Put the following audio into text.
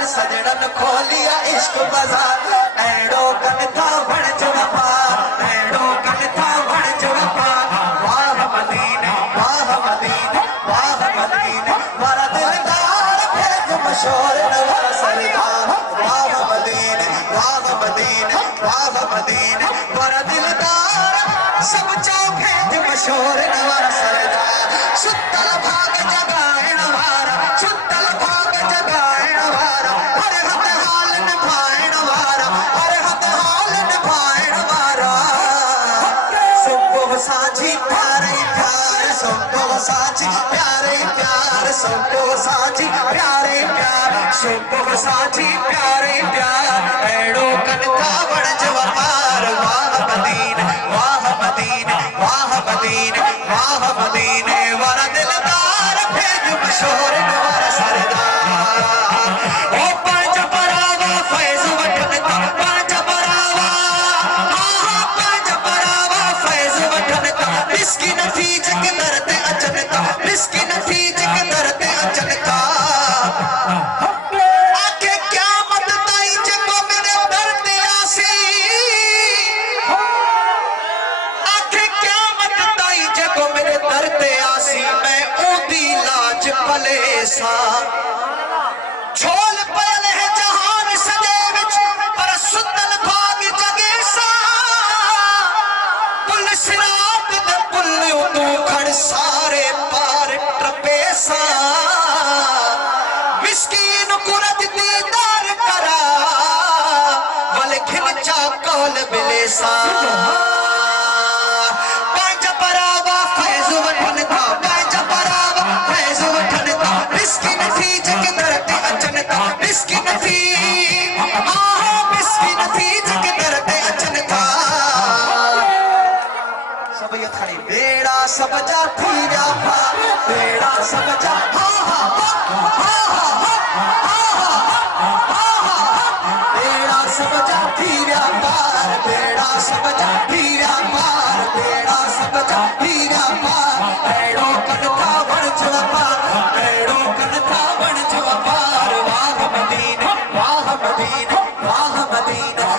सजड़न खोलिया इश्क बाजार एड़ो कन था बड़ जवपा एड़ो कन था बड़ जवपा वाह मदीने वाह मदीने वाह मदीने वारा दिलदार भेज मशहूर नवार सरदार वाह मदीने वाह मदीने वाह मदीने वारा दिलदार सब चौखेज मशहूर नवार सरदार सुतल भाग जगाए नवारा सुतल भाग जगाए नवारा हर हद हाल निभाए नवारा हर हद हाल निभाए नवारा सुबह साझी प्यारे प्यार सुबह साझी प्यारे प्यार सुबह साझी प्यारे प्यार सुबह साझी प्यारे प्यार एड़ो कनका बड़ जवार वाह मदीने वाह मदीने वाह मदीने वाह मदीने वारा दिलदार भेज मशहूर नवार सरदार ओ पंज बरावा फैज वठन ता पंज बरावा हाँ पंज बरावा फैज वठन ता मिस्किन थी जग दर्द अचन ता मिस्किन थी जग दर्द अचन ता आके क़यामत ताईं जको मेरे दर ते आसी आके क़यामत ताईं जको मेरे दर ते आसी मैं ओदी लाज पलेसा छोल पयल है जहान सजे विच पर सुतल भाग जगे सा पुल सिरात दे पुल तू खड़ सारे पार ट्रपे सा मिस्कीन कुरत दीदार करा वल खिलचा कौल बिलेसा पंज बरावा फैज वठन था पंज बरावा फैज वठन था मिस्किन थी जग दर्द अचन था मिस्किन थी मिस्किन थी जग दर्द अचन था सब ये खड़ी बेड़ा सब जा थी व्यापा बेड़ा सब जा बेड़ा सब जा थी व्यापार बेड़ा सब जा थी व्यापार बेड़ा सब जा थी व्यापार एड़ो कन था बड़ जवापार एड़ो कन था बड़ जवापार वाह मदीने वाह मदीने वाह मदीने